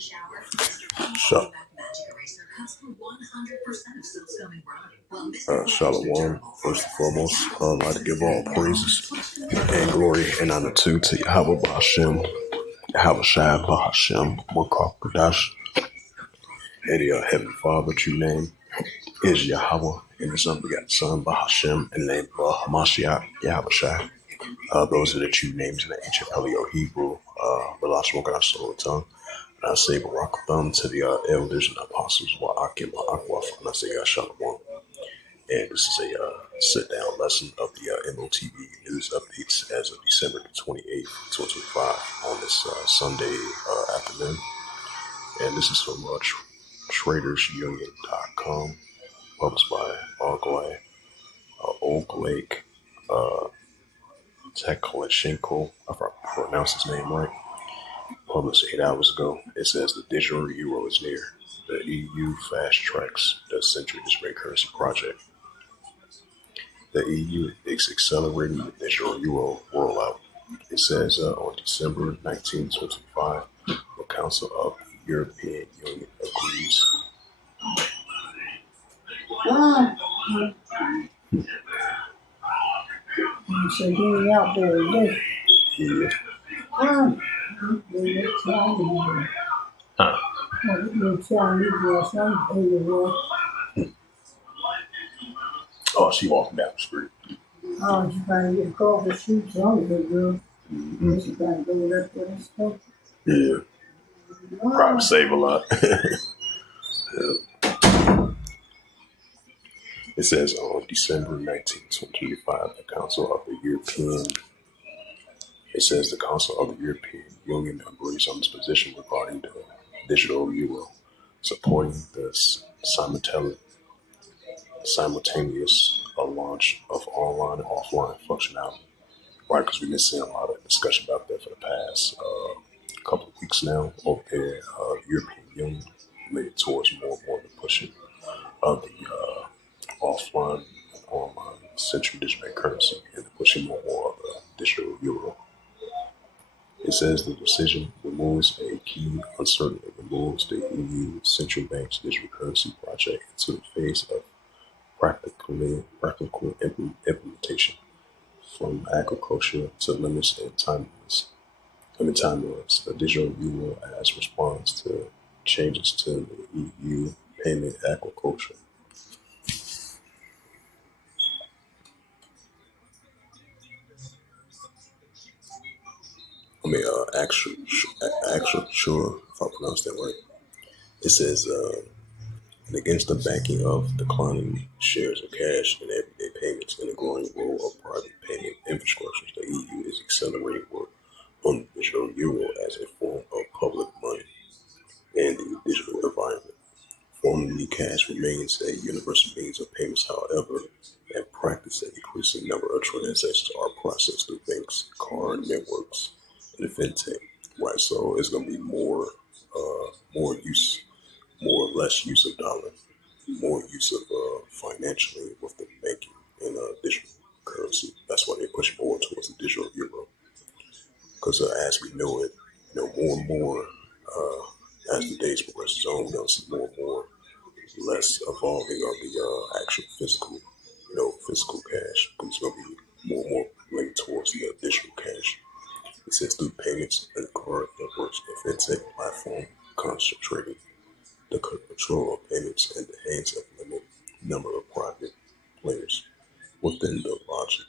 Shot. Shalom. First and foremost, I'd like to give all praises and glory and honor to Yahweh Ba'Hashem, Yahweh Shai Ba'Hashem, Makar Kadash, and the Heavenly Father, true name is Yahweh, and His unbegotten Son Ba'Hashem, and name Hamashiach, Yahweh Shai. Those are the true names in the ancient Paleo-Hebrew, the last one got soul tongue. And I say Barak Thumb to the elders and apostles, Wa'akim Wa'akwaf, and I say Shalom. And this is a sit-down lesson of the M.O.T.B news updates as of December 28th, 2025 on this Sunday afternoon. And this is from TradersUnion.com, published by Oak Lake Teklishenko, if I pronounce his name right, published 8 hours ago. It says the digital euro is near. The EU fast tracks the central display currency project. The EU is accelerating the digital euro rollout. It says on December 19, 2025, the Council of the European Union agrees. So getting out there today. Yeah. Oh, she walking down the street. Oh, she's trying to get a coffee. She's on the girl. She's trying to go up there and stuff. Yeah. Probably save a lot. Yeah. It says on December 19, 2025, the Council of the European Union agrees on its position regarding the digital euro, supporting the simultaneous launch of online and offline functionality. Right, because we've been seeing a lot of discussion about that for the past couple of weeks now over there. The European Union leaning towards more and more the pushing of the offline and online central digital currency and pushing more and more of the digital euro. It says the decision removes a key uncertainty. It removes the EU central bank's digital currency project into the phase of practical implementation, from agriculture to limits and timelines. The digital euro as response to changes to the EU payment agriculture. Sure if I pronounced that right. It says, and against the backing of declining shares of cash in everyday payments and the growing role of private payment infrastructures, the EU is accelerating work on the digital euro as a form of public money in the digital environment. Formally, cash remains a universal means of payments, however, in practice, an increasing number of transactions are processed through banks, card networks, and fintech. Right, so it's going to be more less use of dollar, more use of financially with the banking and digital currency. That's why they push more towards the digital euro. Because as we know it, more and more as the days progress on, we're going to see more and more less evolving of the actual physical cash. But it's going to be more and more linked towards the digital cash. It says through payments and card networks and fintech platform concentrating the control of payments in the hands of a limited number of private players within the logic.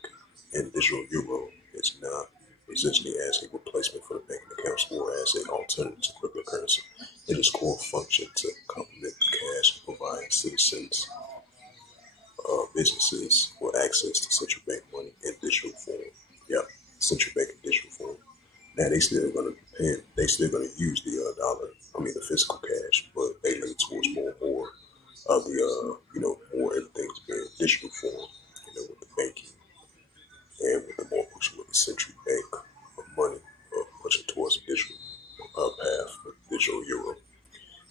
And digital euro is not essentially as a replacement for the banking accounts or as an alternative to cryptocurrency. It is core function to complement the cash and provide citizens, businesses with access to central bank money in digital form. Yeah, central bank in digital form. Now they still gonna pay. They still gonna use the dollar. The physical cash, but they lean towards more and more of the more everything's being digital form. With the banking and with the more pushing with the central bank of money, pushing towards the digital path, with digital euro.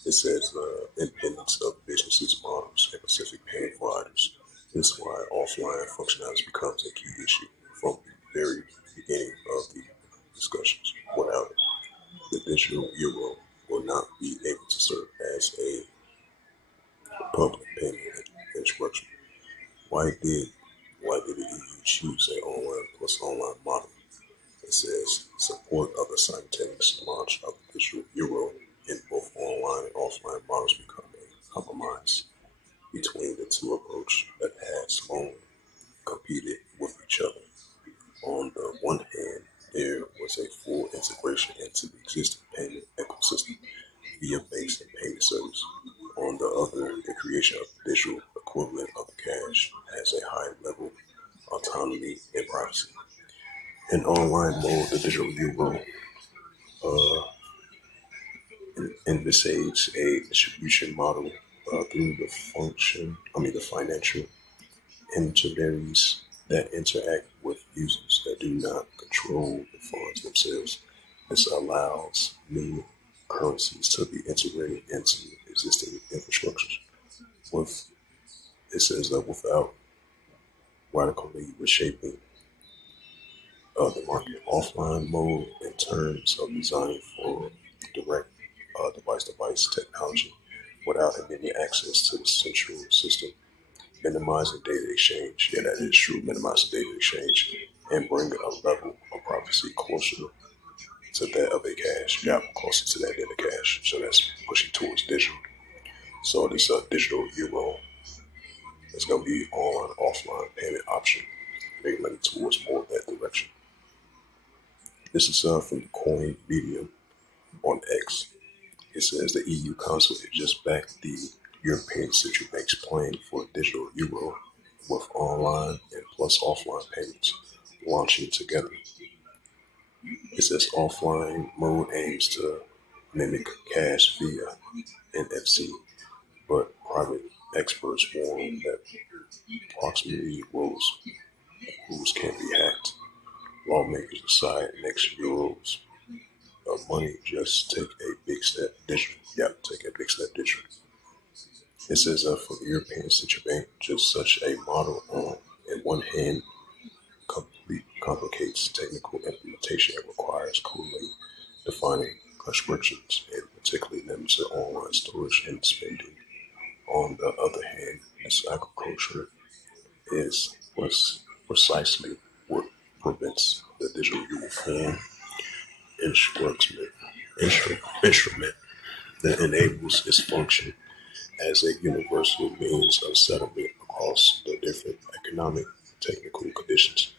It says independence of businesses, models, and specific payment providers. This is why offline functionality becomes a key issue from the very beginning of the discussions. Without it, the digital euro will not be able to serve as a public payment instruction. Why did why did the EU choose an online plus online model? It says support of the simultaneous launch of the digital euro in both online and offline models become a compromise between the two approaches that has long competed with each other. On the one hand, there was a full integration into the existing payment ecosystem via banks and payment service. On the other, the creation of the digital equivalent of the cash has a high level of autonomy and privacy. In online mode, the digital euro envisages a distribution model through the financial intermediaries that interact with users that do not control the funds themselves. This allows new currencies to be integrated into existing infrastructures. With it says that without radically reshaping the market, offline mode in terms of designing for direct device-to-device technology without immediate access to the central system, minimizing data exchange. Yeah, that is true. Minimizing data exchange and bringing a level of privacy closer to that of a cash. Yeah, closer to that than a cash. So that's pushing towards digital. So this digital euro is going to be on offline payment option. They leaning towards more of that direction. This is from the Coin Medium on X. It says the EU Council has just backed the European Central Bank's plan for digital euro with online and plus offline payments launching together. It says offline mode aims to mimic cash via NFC, but private experts warn that approximately rules can be hacked. Lawmakers decide next euros of money just take a big step digital. Yeah, take a big step digital. It says for the European Central Bank, just such a model on in one hand complicates technical implementation and requires clearly defining restrictions and particularly limits to online storage and spending. On the other hand, this agriculture is was precisely what prevents the digital uniform instrument, instrument that enables its function as a universal means of settlement across the different economic, technical conditions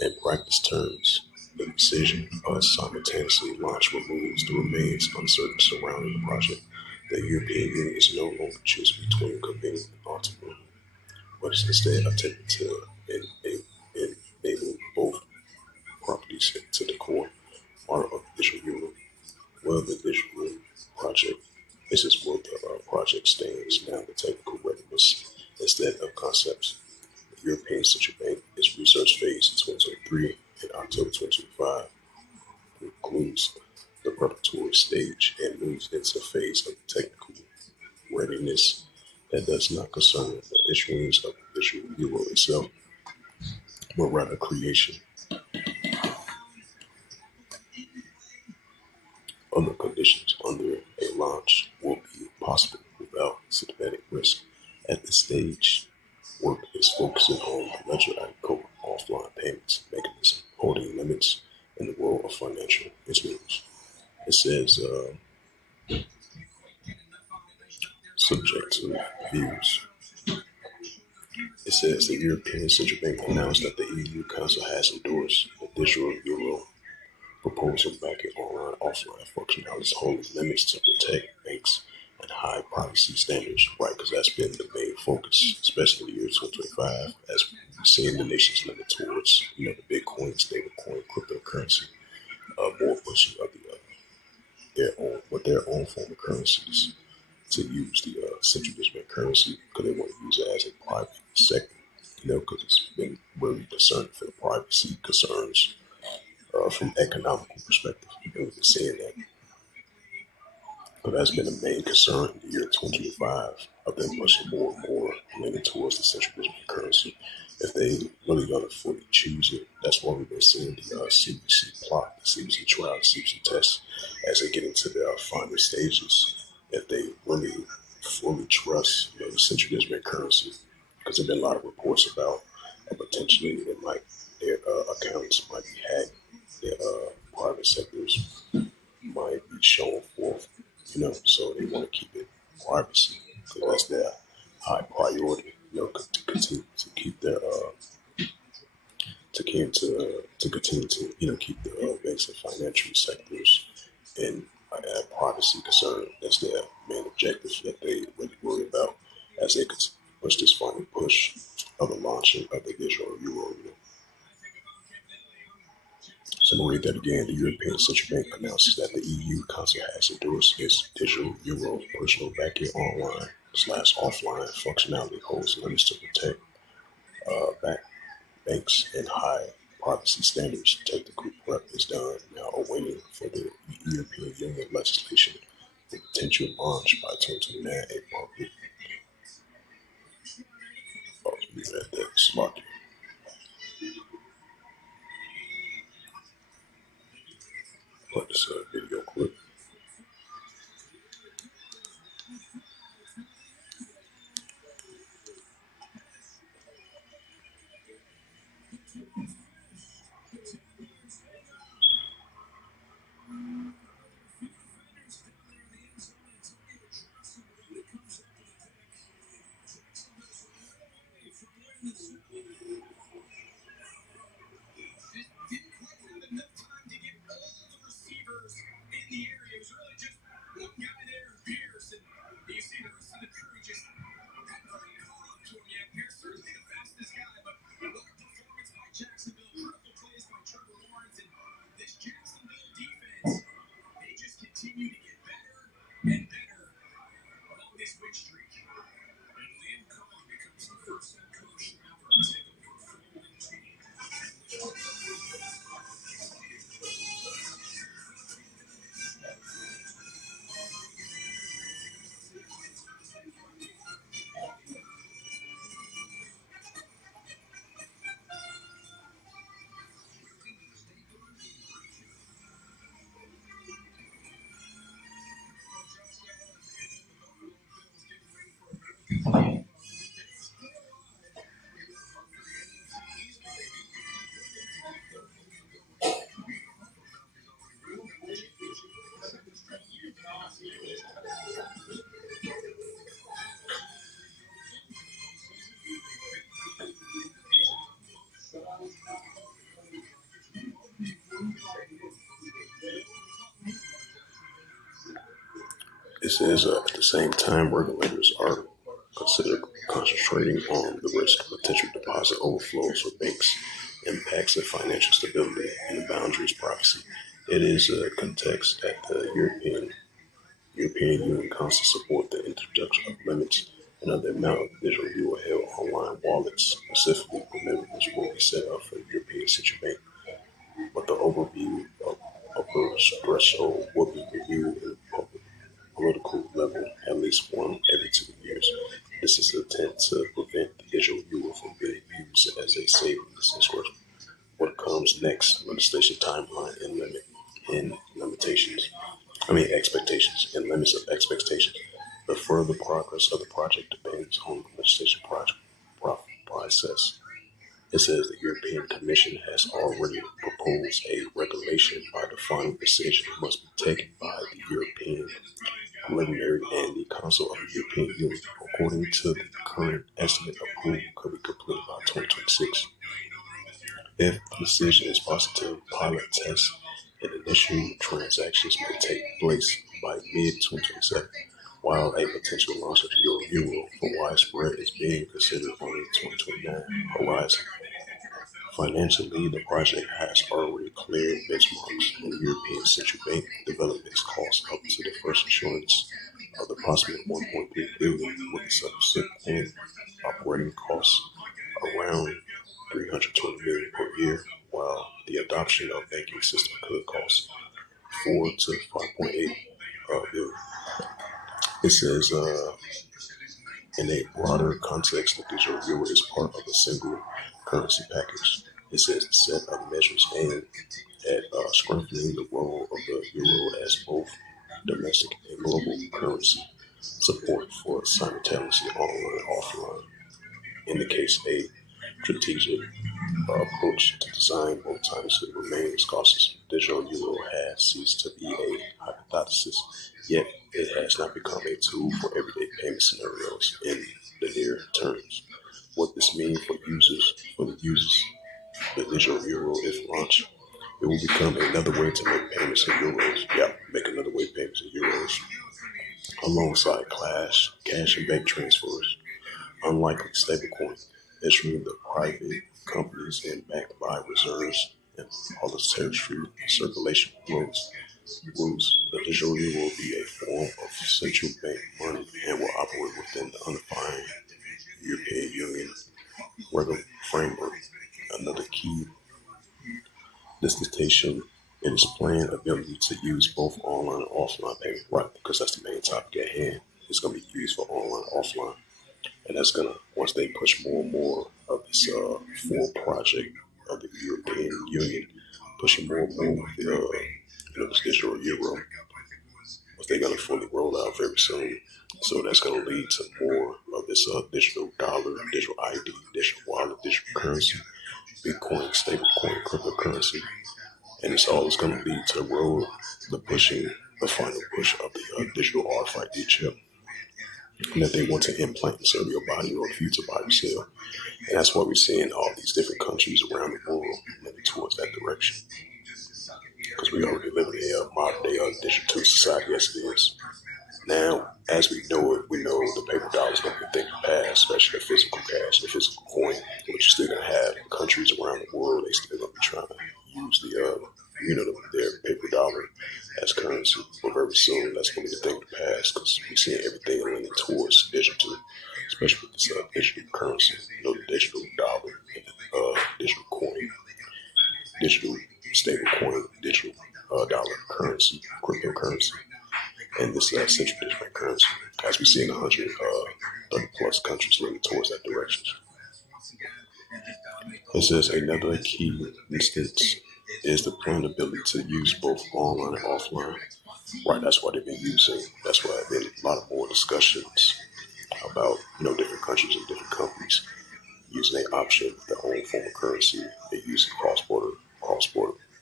and practice terms. The decision of simultaneously launch removes the remains uncertain surrounding the project. The European Union is no longer choosing between convenient alternatives, but is instead attempting to enable both properties to the core part of the digital euro. Well, the digital project this is where the project stands now, the technical readiness instead of concepts. The European Central Bank, its research phase in 2023 and October 2025 concludes the preparatory stage and moves into a phase of technical readiness that does not concern the issuance of the digital euro itself, but rather creation under conditions under a launch will be possible without systematic risk. At this stage, work is focusing on the ledger code offline payments mechanism, holding limits in the world of financial instruments. It says subject to views. It says the European Central Bank announced that the EU Council has endorsed the digital euro proposal backing online offline functionalities holding limits to protect banks and high privacy standards, right? Because that's been the main focus, especially in the year 2025, as we're seeing the nations limit towards, the Bitcoin, stablecoin, cryptocurrency, more pushing of their own form of currencies to use the central bank currency because they want to use it as a private sector, because it's been really concerned for the privacy concerns from economical perspective. And we've been seeing that. But that's been a main concern in the year 2025 of them pushing more and more leaning towards the central bank currency. if they really gonna fully choose it. That's why we've been seeing the CBC plot, the CBC trial, the CBC test as they get into their final stages. If they really fully trust, the central government currency, because there've been a lot of reports about potentially it might their accounts might be hacked, their private sectors might be shown forth, so they want to keep it privacy because that's their high priority, to continue to keep their to continue to keep the banks and financial sectors and privacy concern. That's their main objective that they really worry about as they push this final push of the launching of the digital euro. So I'm going to read that again. The European Central Bank announces that the EU Council has endorsed its digital euro personal banking online slash offline functionality holds limits to protect back banks and high privacy standards. Technical prep is done now, awaiting for the European Union legislation with potential launch by 2029. A public at that smart. Put this video clip. It says at the same time, regulators are considered concentrating on the risk of potential deposit overflows for banks, impacts of financial stability, and the boundaries privacy. It is a context that the European Union Council support the introduction of limits and on the amount of digital euro held online wallets, specifically permitted which will be set up for the European Central Bank. But the overview of upper threshold will be reviewed in public political level at least one every 2 years. This is an attempt to prevent the digital euro from being used as a savings source. What comes next? Legislation timeline and limitations. Expectations and limits of expectations. The further progress of the project depends on the legislation process. It says the European Commission has already proposed a regulation by the final decision must be taken by the European preliminary and the Council of the European Union. According to the current estimate, approval could be completed by 2026. If the decision is positive, pilot tests and initial transactions may take place by mid-2027, while a potential launch of the euro for widespread is being considered on the 2029 horizon. Financially, the project has already cleared benchmarks, and the European Central Bank developed its costs up to the first assurance of approximately 1.3 billion, with subsequent operating costs around 320 million per year, while the adoption of banking system could cost 4 to 5.8 billion. It says, in a broader context, the digital euro is part of a single currency package. It says a set of measures aimed at strengthening the role of the euro as both domestic and global currency, support for simultaneously online and offline, indicates a strategic approach to design both times to remain cautious. Digital euro has ceased to be a hypothesis, yet it has not become a tool for everyday payment scenarios in the near terms. What this means for the users, the digital euro, if launched, it will become another way to make payments in euros. Yeah, make another way payments in euros alongside cash and bank transfers. Unlike stablecoin, issuing the private companies and backed by reserves and monetary circulation rules, the digital euro will be a form of central bank money and will operate within the undefined European Union regular framework. Another key distinction in its planned ability to use both online and offline payment, right? Because that's the main topic at hand. It's going to be used for online and offline. And that's gonna once they push more and more of this full project of the European Union, pushing more and more of the this digital euro, which they're gonna fully roll out very soon. So that's gonna lead to more of this digital dollar, digital ID, digital wallet, digital currency, Bitcoin, stablecoin, cryptocurrency, and it's always gonna lead to the final push of the digital RFID chip that they want to implant inside your body or future body cell. And that's what we're seeing all these different countries around the world moving towards that direction. Because we already live in a modern day digital society as it is. Now, as we know it, we know the paper dollar is going to be a thing of the past, especially the physical cash, the physical coin, which you're still going to have countries around the world, they still going to be trying to use their paper dollar as currency. But very soon, that's going to be the thing of the past because we're seeing everything leaning towards digital, especially with this digital currency, the digital dollar, and digital coin, digital stable coin, digital dollar currency, cryptocurrency, and this central digital currency. As we see in 130 plus countries leaning towards that direction. It says another key instance is the planned ability to use both online and offline. Right, that's what they've been using. That's why there's been a lot of more discussions about different countries and different companies using their option, their own form of currency. They use cross border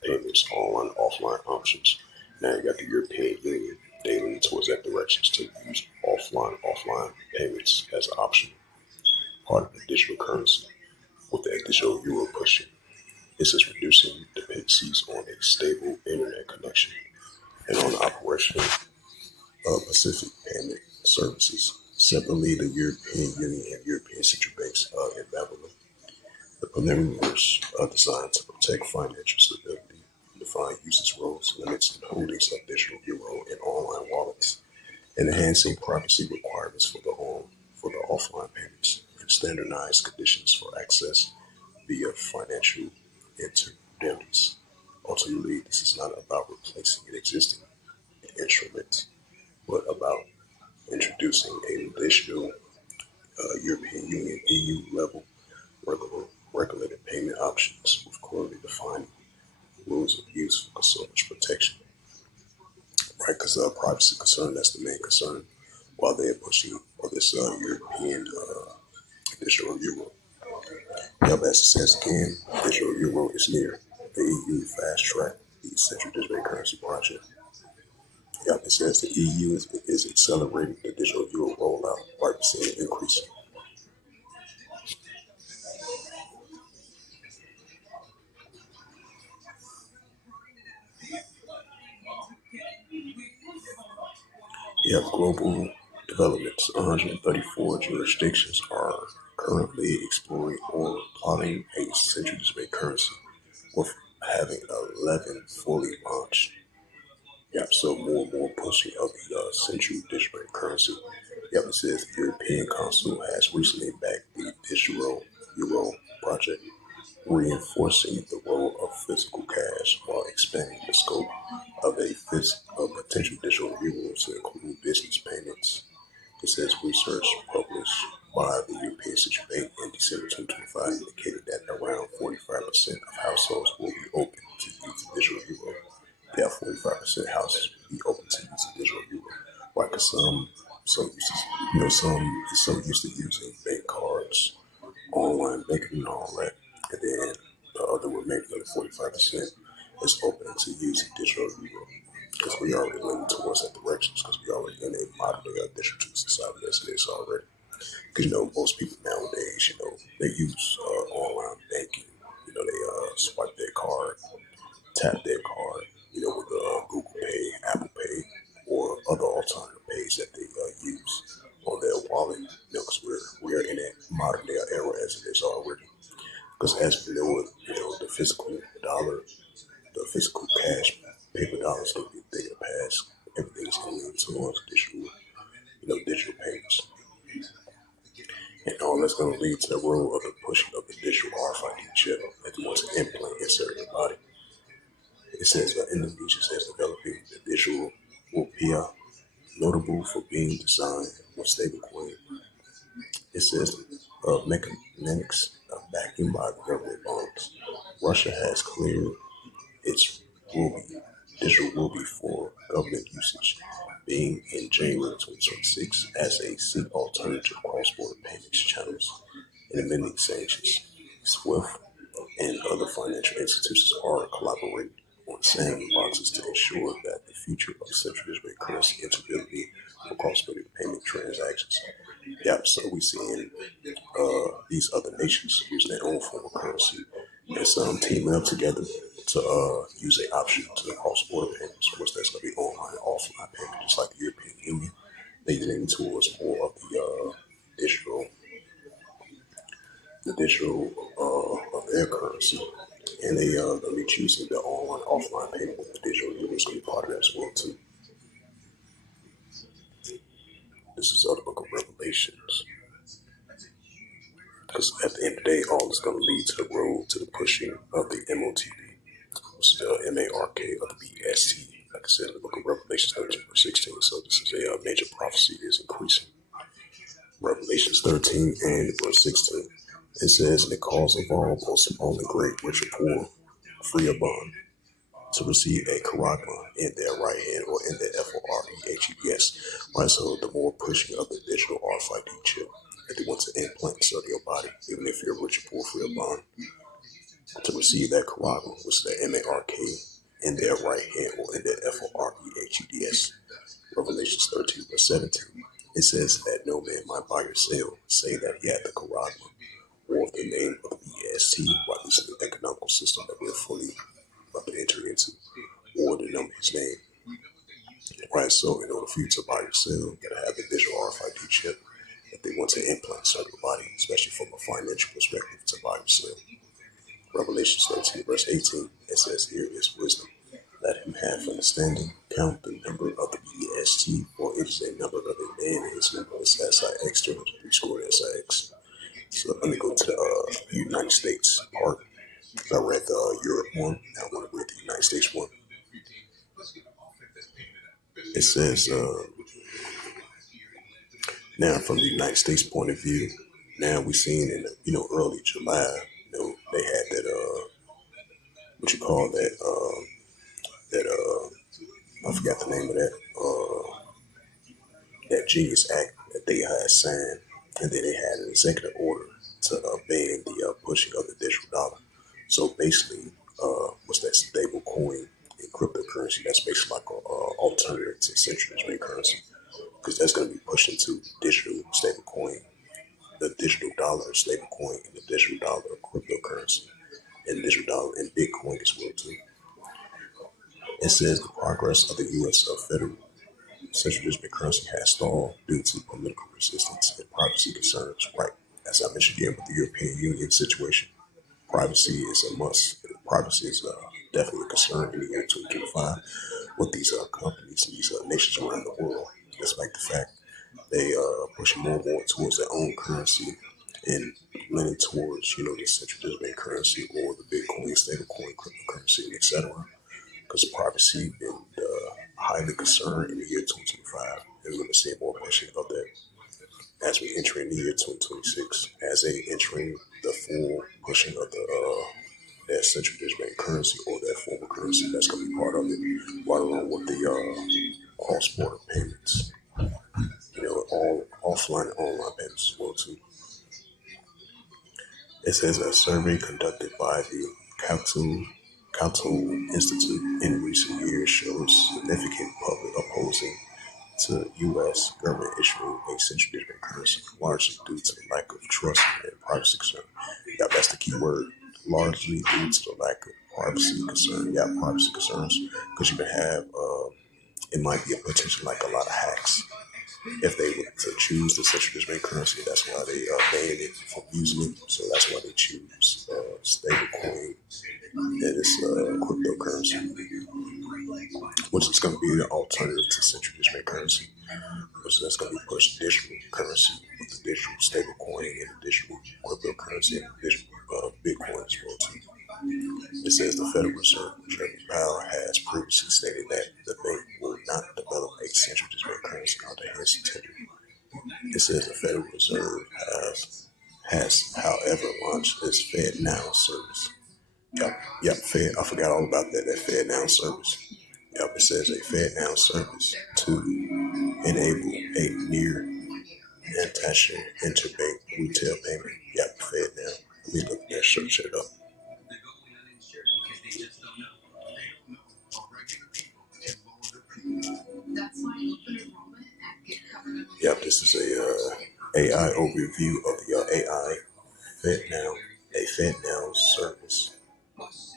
payments, online, offline options. Now you got the European Union. They lean towards that direction to use offline payments as an option, part of the digital currency with the digital euro pushing. This is reducing dependencies on a stable internet connection and on the operation of Pacific payment services. Separately, the European Union and European Central Banks in Babylon. The preliminaries are designed to protect financial stability, define usage roles, limits, and holdings of digital euro and online wallets, and enhancing privacy requirements for the offline payments and standardized conditions for access via financial intermediaries. Ultimately, this is not about replacing an existing instrument, but about introducing a additional European Union EU level regulated payment options with clearly defined rules of use for consumers' protection. Right, because privacy concern, that's the main concern while they're pushing for this European digital euro. Yep, as it says again, digital euro is near. The EU fast track the central digital currency project. Yep, it says the EU is accelerating the digital euro rollout, right, seeing an increase. Yep, global developments. 134 jurisdictions are currently exploring or plotting a central digital currency, with having 11 fully launched. Yep, so more and more pushing of the central digital currency. Yep, it says the European Council has recently backed the digital euro project, reinforcing the role of physical cash while expanding the scope of potential digital euro to include business payments. It says research published by the European Central Bank in December 2025 indicated that around 45% of households will be open to use the digital euro. Yeah, 45% houses will be open to use the digital euro. Right, because some used to, some used to using bank cards, online banking, and all that, and then the other remaining other 45% is open to using digital euro. Because we already leaning towards that direction, because we already in a modern day digital society as it is already. Because most people nowadays, they use online banking. They swipe their card, tap their card, with Google Pay, Apple Pay, or other alternative pays that they use on their wallet. Because we're in a modern day era as it is already. Because as we know it, the physical dollar, the physical cash, paper dollars don't get bigger past. Everything's going towards digital, digital payments. And all that's going to lead to the role of the pushing of the digital RFID chip that they want to implant inside your body. It says that Indonesia says developing the digital rupiah, notable for being designed with stablecoin. It says mechanics of backing by the government bonds. Russia has cleared its ruby, digital ruby for government usage, being in January 2026 as a safe alternative cross-border payments channels and amending sanctions. SWIFT and other financial institutions are collaborating on sandboxes to ensure that the future of central digital currency interoperability for cross-border payment transactions. Yeah, so we seeing these other nations using their own form of currency and some teaming up together to use an option to cross-border payments, which that's going to be online, offline payment, just like the European Union. They lean towards more of the digital, of their currency, and they going to be choosing the online, offline payment with the digital. It's going to be part of that as well too. This is the book of Revelations. Because at the end of the day, all is going to lead to the road to the pushing of the M.O.T.B, which is the M.A.R.K of the B.S.T. Like I said in the book of Revelations 13 verse 16. So this is a major prophecy is increasing. Revelations 13 and verse 16. It says, "And the cause of all, both small and great, rich or poor, free or bond, to receive a charagma in their right hand or in their FOREHEDS." Right, so the more pushing of the digital RFID chip that they want to implant inside your body, even if you're rich or poor, free or bond, to receive that charagma, which is the M.A.R.K in their right hand or in their FOREHEDS. Revelations 13 verse 17. It says that no man might buy or sell, say that he had the charagma or the name of the BST, right? This is the economical system that we're fully about to enter into, or the number his name. Right, so in order for you to buy or sell, you gotta have a digital RFID chip that they want to implant inside your body, especially from a financial perspective to buy or sell. Revelation 13, verse 18, it says, "Here is wisdom. Let him have understanding. Count the number of the BST, for it is a number of a man, and his number is SIX, 203 squared SIX." So let me go to the United States part. I read the Europe one. I want to read the United States one. It says, now from the United States point of view, now we seen in early July, they had that what you call that I forgot the name of that Genius Act that they had signed, and then they had an executive order to ban the pushing of the digital dollar. So basically, what's that stable coin and cryptocurrency? That's basically like an alternative to central bank currency, because that's going to be pushed into digital stable coin, the digital dollar stable coin, and the digital dollar cryptocurrency, and digital dollar and Bitcoin as well too. It says the progress of the U.S. Federal central digital currency has stalled due to political resistance and privacy concerns. Right, as I mentioned again with the European Union situation, privacy is a must. Privacy is definitely a concern in the year 2025 with these companies and these nations around the world. Despite the fact they pushing more and more towards their own currency and leaning towards the central digital currency or the Bitcoin, stablecoin, cryptocurrency, etc. Because privacy been highly concerned in the year 2025. And we're going to see more pushing of that. as we enter in the year 2026, as they entering the full pushing of that central digital bank currency or that form of currency that's going to be part of it, right along with the cross-border payments, all offline and online payments as well too. It says a survey conducted by the Capital Institute in recent years shows significant public opposing to U.S. government issuing a central digital currency, largely due to the lack of trust and privacy concern. Yeah, that's the key word. Largely due to the lack of privacy concern. Yeah, privacy concerns, because you can have it might be a potential like a lot of hacks if they were to choose the central digital currency. That's why they banned it from using it. So that's why they choose stablecoin and this cryptocurrency, which is going to be the alternative to central digital currency. So that's going to be pushed digital currency with the digital stable coin and the digital cryptocurrency and the digital Bitcoin as well too. It says the Federal Reserve Chairman Powell has previously stated that the bank will not develop a central digital currency under his tenure. It says the Federal Reserve has however launched its Fed Now service. Yep, Fed. I forgot all about that. That Fed Now service. Yep, it says a Fed Now service to enable a near international interbank retail payment. Yep, Fed Now. Let me look that search it up. Yep, this is a AI overview of the AI Fed Now. A Fed Now service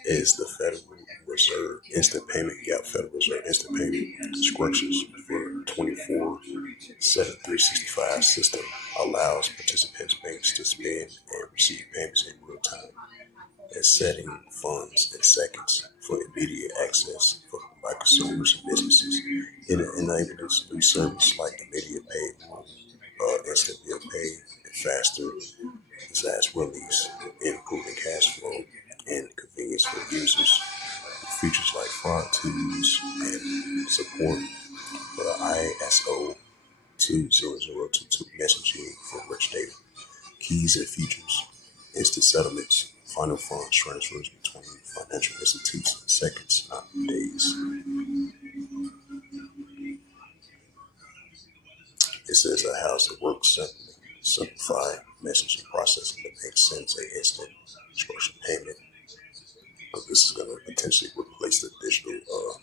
is the Federal Reserve instant payment. Yep, Federal Reserve instant payment instructions for 24/7 365 system allows participants banks to spend and receive payments in real time and setting funds in seconds for immediate access for by consumers and businesses. It enables new service like immediate pay, instant bill pay, and faster disaster release, improving cash flow and convenience for users. Features like fraud tools and support for the ISO 20022 messaging for rich data. Keys and features: instant settlements, final funds transfers between financial institutions in seconds, not days. It says a house that works simply, simplify messaging processing that makes sense an instant structured payment. This is going to potentially replace the digital,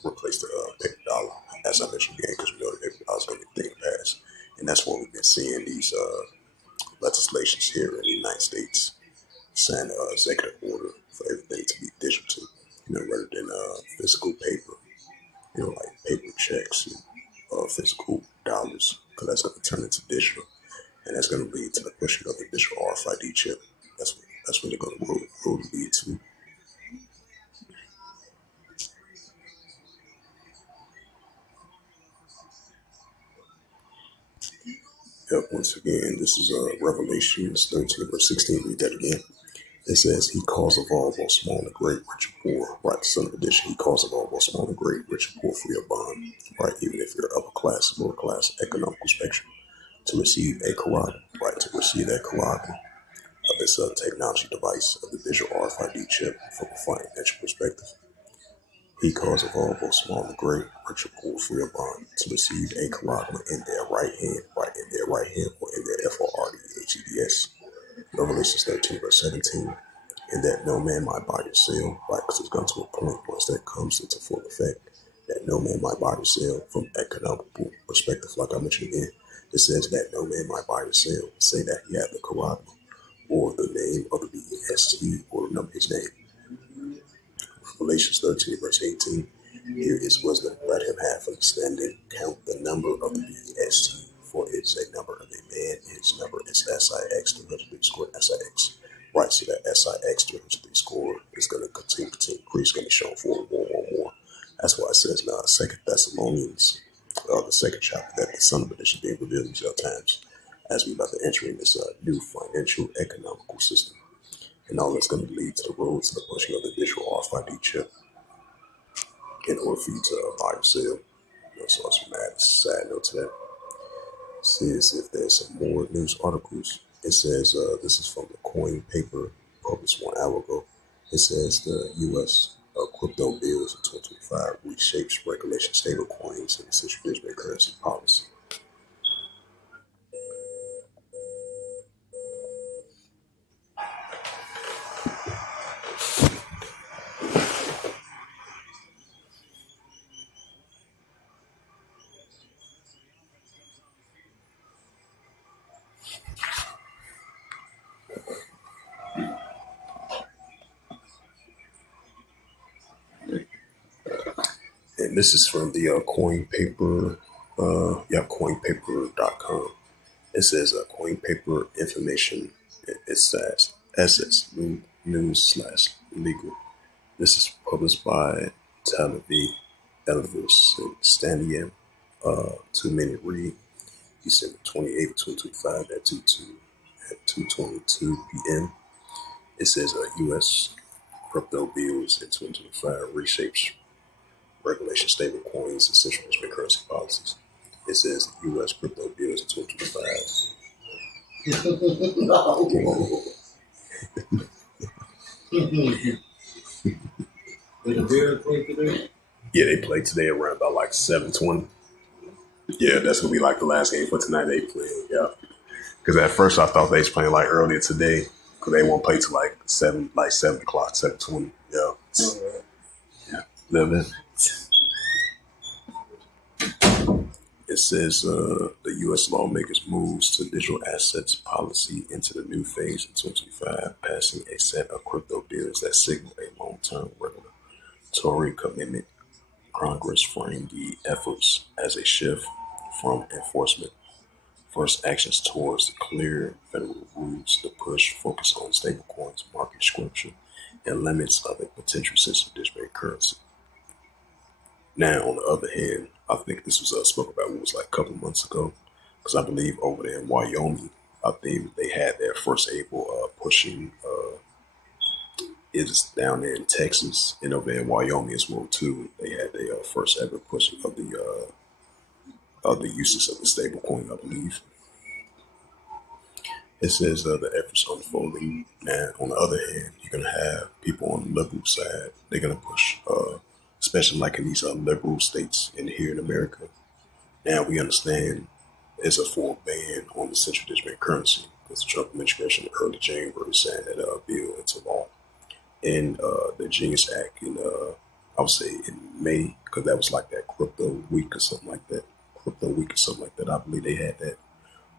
replace the paper dollar, as I mentioned again, because we know the paper dollar is going to be a thing of the past, and that's what we've been seeing these legislations here in the United States sign an executive order for everything to be digital, rather than physical paper, like paper checks and physical dollars, because that's going to turn into digital, and that's going to lead to the pushing of the digital RFID chip. That's what they're going to roll lead to. Yep, once again, this is Revelations 13, verse 16. Read that again. It says, He calls of all, both small and great, rich and poor. Right, son of addition, He calls of all, both small and great, rich and poor, free or bond. Right, even if you're upper class, lower class, economical spectrum, to receive a corrogation. Right, to receive that corrogation of this technology device of the digital RFID chip from a financial perspective. He calls of all, both small and great, rich or poor, free or bond, to receive a corrogation in their right hand, or in their FORDHEDS. Revelations 13, verse 17. And that no man might buy or sell, right? Because it's gone to a point once that comes into full effect, that no man might buy or sell from economical perspective, like I mentioned again. It says that no man might buy or sell, say that he had the corrogation, or the name of the BEST, or the number of his name. Galatians 13, verse 18. Here is wisdom. Let him have understanding. Count the number of the BEST, for it is a number of a man. His number is SIX 303 squared SIX. Right, so that SIX 303 squared is going to continue to increase, going to show forward more. That's why it says now, Second Thessalonians, the second chapter, that the Son of Man should be revealed in these times, as we about to enter in this new financial economical system. And all that's going to lead to the road to the pushing of the digital RFID chip in order for you to buy or sell. So it's a mad sad note to that. Says if there's some more news articles. It says this is from the Coin Paper published 1 hour ago. It says the U.S. Crypto bills in 2025 reshapes regulation stablecoins and central digital currency policy. And this is from the Coin Paper, coinpaper.com. It says Coin Paper information. It says assets news slash legal. This is published by Talavi Elvis Stanian. 2 minute read. December 28th, 2025 at 2:22 p.m. It says U.S. crypto bills in 2025 reshapes regulation stable coins and central bank currency policies. It says U.S. crypto bills in 2025. No. Did the Bears play today? Yeah, they play today around about like 7:20. Yeah, that's gonna be like the last game for tonight. They play. Yeah, because at first I thought they was playing like earlier today because they won't play till like 7 o'clock, 7:20. Yeah, yeah. Living. It says the U.S. lawmakers moves to digital assets policy into the new phase in 2025, passing a set of crypto bills that signal a long-term regulatory commitment. Congress framed the efforts as a shift from enforcement first actions towards clear federal rules. The push focus on stablecoins, market structure, and limits of a potential sensitive digital currency. Now, on the other hand, I think this was spoke about what was like a couple of months ago, because I believe over there in Wyoming, I think they had their first able pushing is down there in Texas and over there in Wyoming as well too. They had their first ever pushing of the uses of the stable coin, I believe. It says the efforts unfolding. Now, on the other hand, you're gonna have people on the liberal side. They're gonna push, especially like in these liberal states in here in America. Now we understand there's a full ban on the central digital currency because the Trump administration in early January signed that bill into law. And the Genius Act in, I would say in May, because that was like that crypto week or something like that. Crypto week or something like that. I believe they had that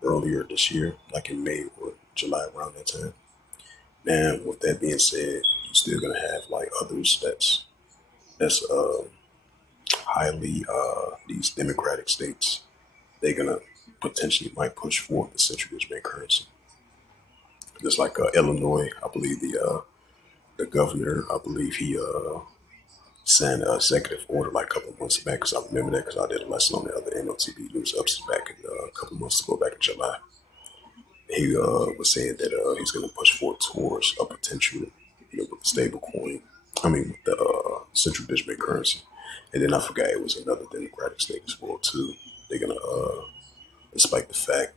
earlier this year, like in May or July around that time. Now, with that being said, you're still gonna have like others that's highly these democratic states. They're gonna potentially might push forward the central bank currency. Just like Illinois, I believe the governor, I believe he signed an executive order like a couple of months back. Because I remember that because I did a lesson on the other M.O.T.B news ups back in a couple of months ago, back in July. He was saying that he's going to push forward towards a potential, with the stable coin. I mean, with the central digital currency. And then I forgot it was another democratic state as well too. They're gonna, despite the fact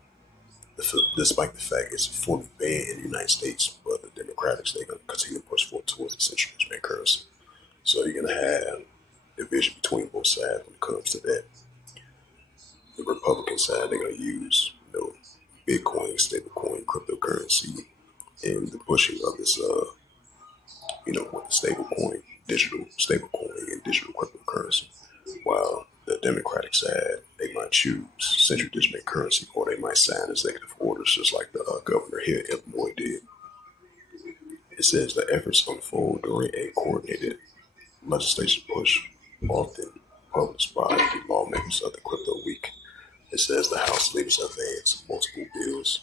despite the fact it's fully banned in the United States, but the Democrats they're going to continue to push forward towards the central bank currency. So you're going to have division between both sides when it comes to that. The Republican side they're going to use Bitcoin, stablecoin, cryptocurrency, and the pushing of this with the stablecoin, digital stablecoin, and digital cryptocurrency. While the Democratic side, they might choose central digital currency, or they might sign executive orders, just like the governor here in Illinois did. It says the efforts unfold during a coordinated legislation push, often published by the lawmakers of the Crypto Week. It says the House leaders advanced multiple bills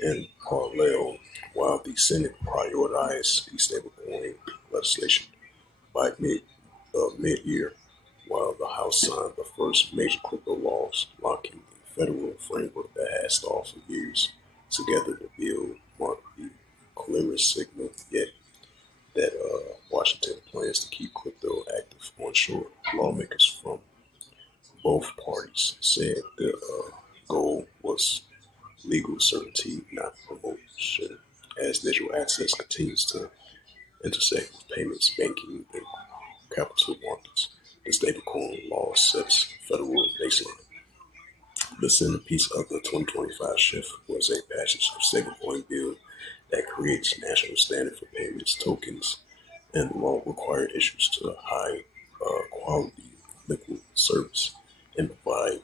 in parallel, while the Senate prioritized the stablecoin legislation by mid-year, while the House signed the first major crypto laws locking the federal framework that has stalled for years. Together, the bill marked the clearest signal yet that Washington plans to keep crypto active onshore. Lawmakers from both parties said the goal was promise legal certainty, not promotion. As digital access continues to intersect with payments, banking, and capital markets, the stablecoin law sets federal baseline. The centerpiece of the 2025 shift was a passage of stablecoin bill that creates national standard for payments, tokens, and the law required issues to high quality liquid service and provide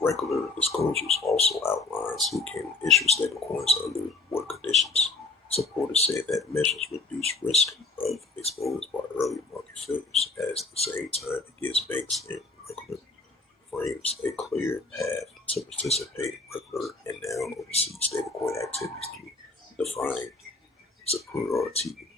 regular disclosures. Also outlines who can issue stablecoins under what conditions. Supporters said that measures reduce risk of exposed by early market failures. At the same time, it gives banks and regular frames a clear path to participate regular and now oversee stablecoin activities through defined superiority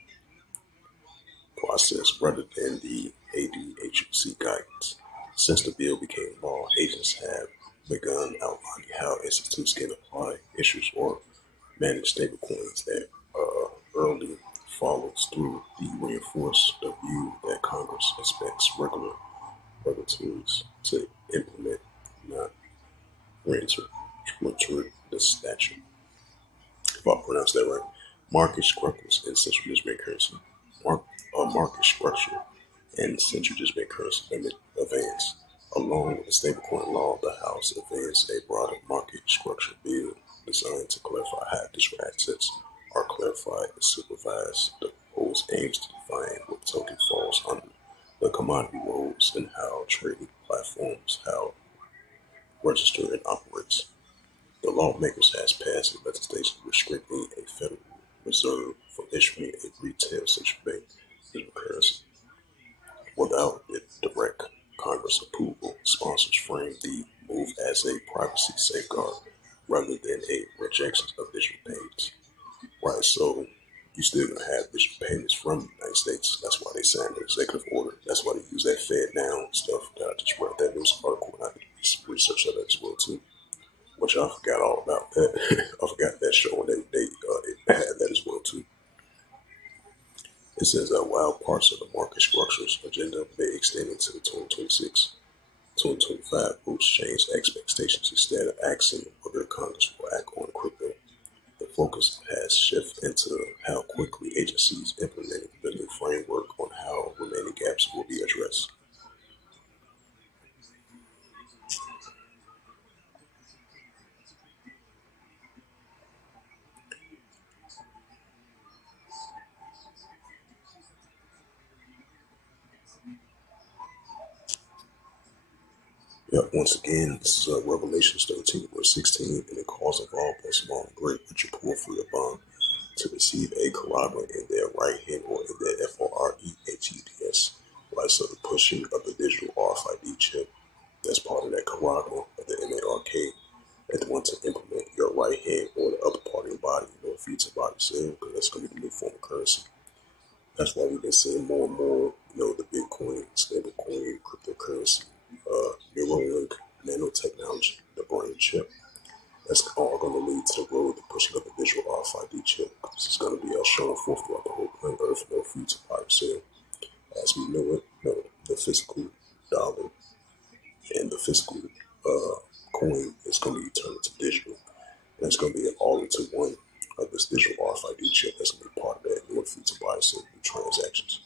process rather than the ADHC guidance. Since the bill became law, agents have begun outlining how institutes can apply issues or manage stablecoins that early follows through the reinforce the view that Congress expects regulators to implement, not reinterpret the statute. If I pronounce that right, market structures and central bank currency. Market structure and central bank currency limit advance. Along with the stablecoin law, the House advanced a broader market structure bill designed to clarify how digital assets are clarified and supervised. The proposal aims to define what token falls under the commodity rules and how trading platforms how register and operates. The lawmakers has passed legislation restricting a Federal Reserve from issuing a retail central bank digital currency without direct Congress approval. Sponsors frame the move as a privacy safeguard rather than a rejection of digital payments. Right, so you still gonna have digital payments from the United States. That's why they signed the executive order. That's why they use that Fed now stuff. That I just read that news article and I did some research on that as well too. Which I forgot all about that. I forgot that show and they had that as well too. It says that while parts of the market structures agenda may extend into the 2026 2025 rules change expectations instead of asking whether Congress will act on crypto. The focus has shifted into how quickly agencies implement the new framework on how remaining gaps will be addressed. Yep, once again, this is Revelation 13, verse 16, and it calls of all both small and great, which you pour for your bond to receive a carabin in their right hand or in their FOREHEDS. Right, so the pushing of the digital RFID chip, that's part of that carabin of the M.A.R.K. That they want to implement your right hand or the other part of your body in order for you to buy or sell, because that's going to be the new form of currency. That's why we've been seeing more and more, the Bitcoin, stablecoin, cryptocurrency, Neuralink, nanotechnology, the brain chip. That's all going to lead to the road to pushing up the digital RFID chip. This is going to be shown forth throughout the whole planet Earth in order for you to buy or sell. As we know it, the physical dollar and the physical coin is going to be turned into digital. And it's going to be all into one of this digital RFID chip that's going to be part of that in order for you to buy or sell transactions.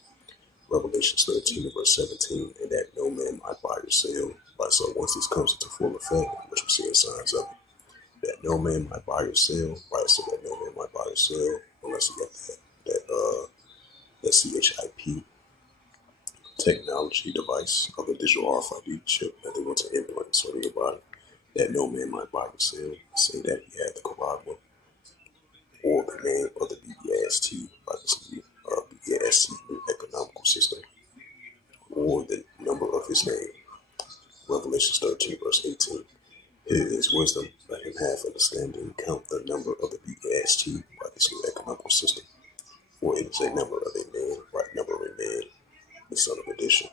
Revelation 13, verse 17, and that no man might buy or sell. Right, so once this comes into full effect, which we're seeing signs of it, that no man might buy or sell, right? So that no man might buy or sell unless you got that CHIP technology device of the digital RFID chip that they want to implant inside of your body. That no man might buy or sell. Say that he had the corona or the name of the BEST, like this new BEST new economical system, or the number of his name. Revelation 13, verse 18. Here is wisdom, let him have understanding, count the number of the BEST by this new economical system. For it is a number of a man, right number of a man, the son of addition.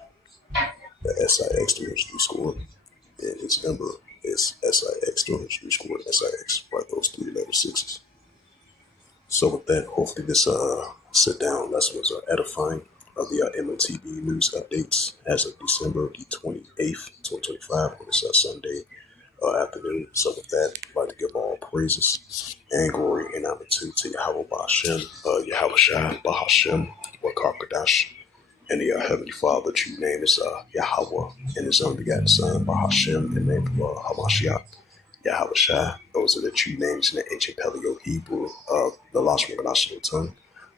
The SIX 300 scored, and his number is SIX 200 scored SIX, right? Those three letter sixes. So with that, hopefully this sit down lesson was edifying of the M.O.T.B news updates as of December the 28th, 2025, on this Sunday, afternoon. So with that, I'd like to give all praises and glory and honor to Yahweh Bahashem, Yahweh Shai Bahashem, Wakakadash, and the Heavenly Father, true name is Yahweh, and His unbegotten Son Bahashem, in the name of Hamashiach. Yahweh Shai, those are the true names in the ancient Paleo Hebrew, the lost one national tongue.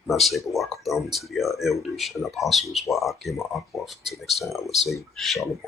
Not say Barak to the elders and apostles while I came Akbar. Till next time, I would say Shalom.